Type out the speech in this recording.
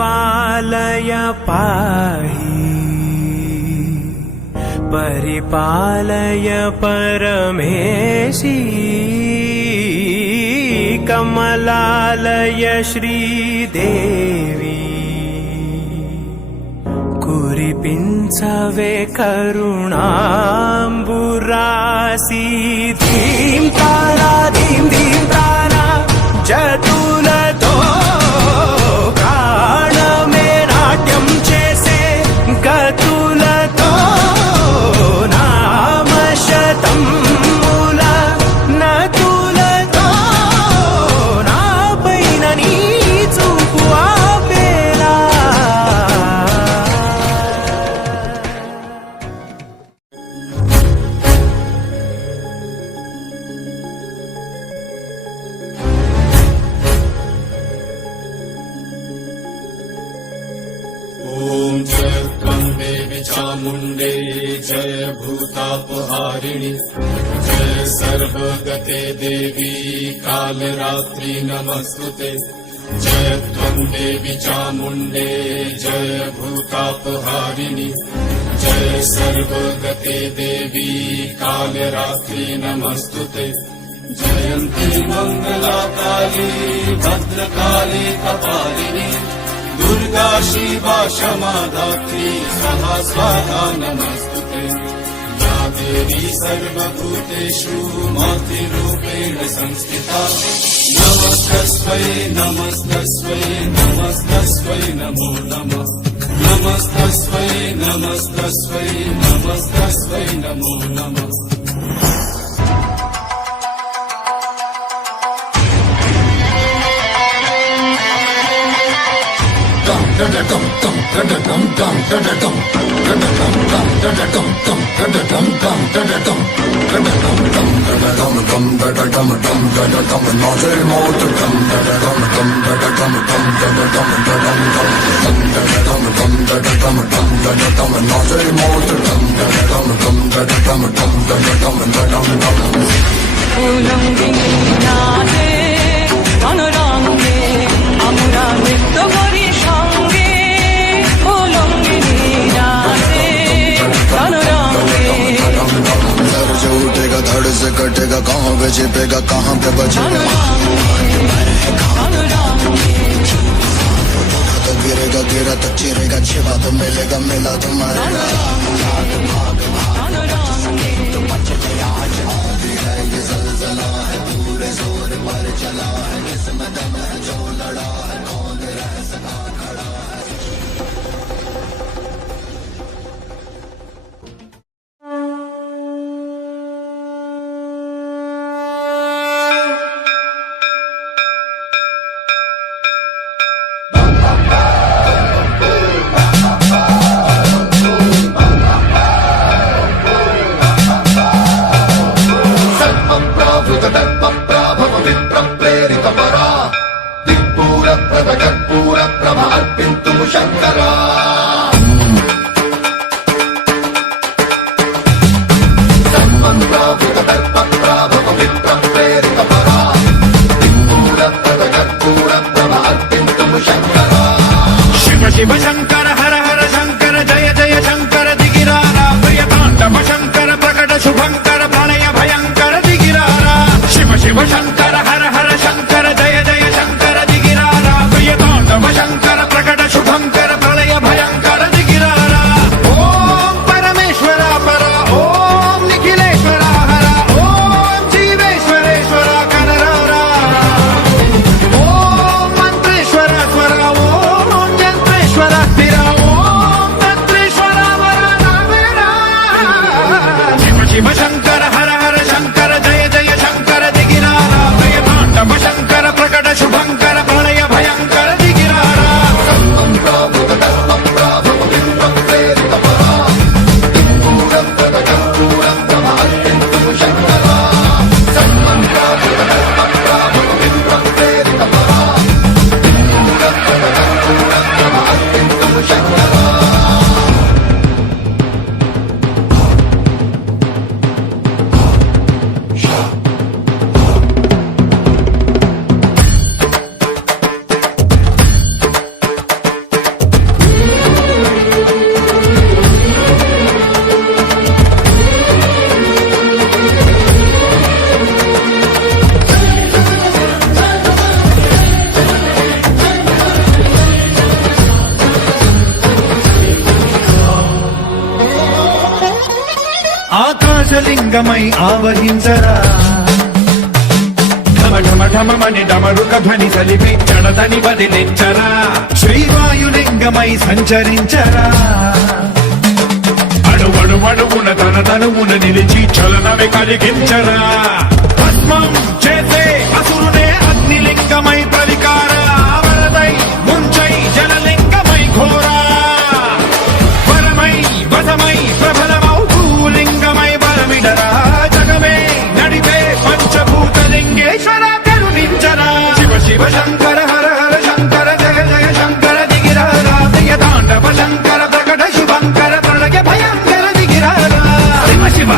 परिपालय पाहि परिपालय परमेशी कमलालय श्रीदेवी कुरिपिंचवे करुणांबुरासी धीं तारा धीं धीं तारा जतुलतो प्राणमे नाट्यं चेसे गतुलतो नाम शतं मूल नतुलतो नापैन नी चूपु आपेला ओम जय देवी चामुंडे जय भूतापहारिणी जय सर्वगते देवी कालरात्रि नमस्तुते जय देवी चामुंडे जय भूतापहारिणी जय सर्वगते देवी कालरात्रि नमस्तुते जयंती मंगला काली भद्रकाली कपालिनी दुर्गा शिवा क्षमा धात्री स्वाहा स्वाहा नमस्तुते या देवी सर्वभूतेषु मातृरूपेण संस्थिता नमस्तस्मै नमस्तस्मै नमस्तस्मै नमो नमः नमस्तस्मै नमस्तस्मै नमस्तस्मै नमो नमः धड़ से कटेगा कहाँ पे छिपेगा कहाँ पे बचेगा तो गिरेगा गिरा तो चिरेगा छिपा तो मिलेगा मिला तो मरेगा ये ज़लज़ला है पूरे जोर पर चला है इसमें दम है जो लड़ा है कौन रह सका खड़ा है शिव शंकर हर हर शंकर जय जय शंकर दिगिरारा प्रिय तांडव शंकर प्रकट शुभंकर प्रणय भयंकर दिगिरारा शिव शिव शंकर हर हर शंकर जय जय शंकर दिगिरारा प्रिय तांडव शंकर प्रकट शुभंकर प्रणय भयंकर दिगिरारा ओम परमेश्वर पर ओम निखिलेश्वर हर ओम जीवेश्वरेश्वर कनरारा ओम मंत्रेश्वर स्वर ओम यंत्रेश्वर स्थिर ओम तंत्रेश्वर शिव शिव शंकर हर हर शंकर जय जय शंकर दिगिरारा ఆకాశలింగమై ఆవహించరా ఢమ ఢమ ఢమమని డమరుక ధ్వని సలిపి జడదని వదిలించరా శ్రీవాయులింగమై సంచరించరా అడువడువడువున తన తనువున నిలిచి చలనమే కలిగించరా భస్మం చేసే అసురునే అగ్నిలింగమై ప్రవికార వరదై ముంచై జలలింగమై ఘోరా వరమై వసమై ప్రబలమౌ భూలింగమై బలమిడరా జగమే నడిపే పంచభూతలింగేశ్వర కరుణించరా శివ శివ శంకర హర హర శంకర జయ జయ శంకర దిగిరారా జయ తాండవ శంకర ప్రకట శుభంకర ప్రళయ భయంకర దిగిరారా శివ శివ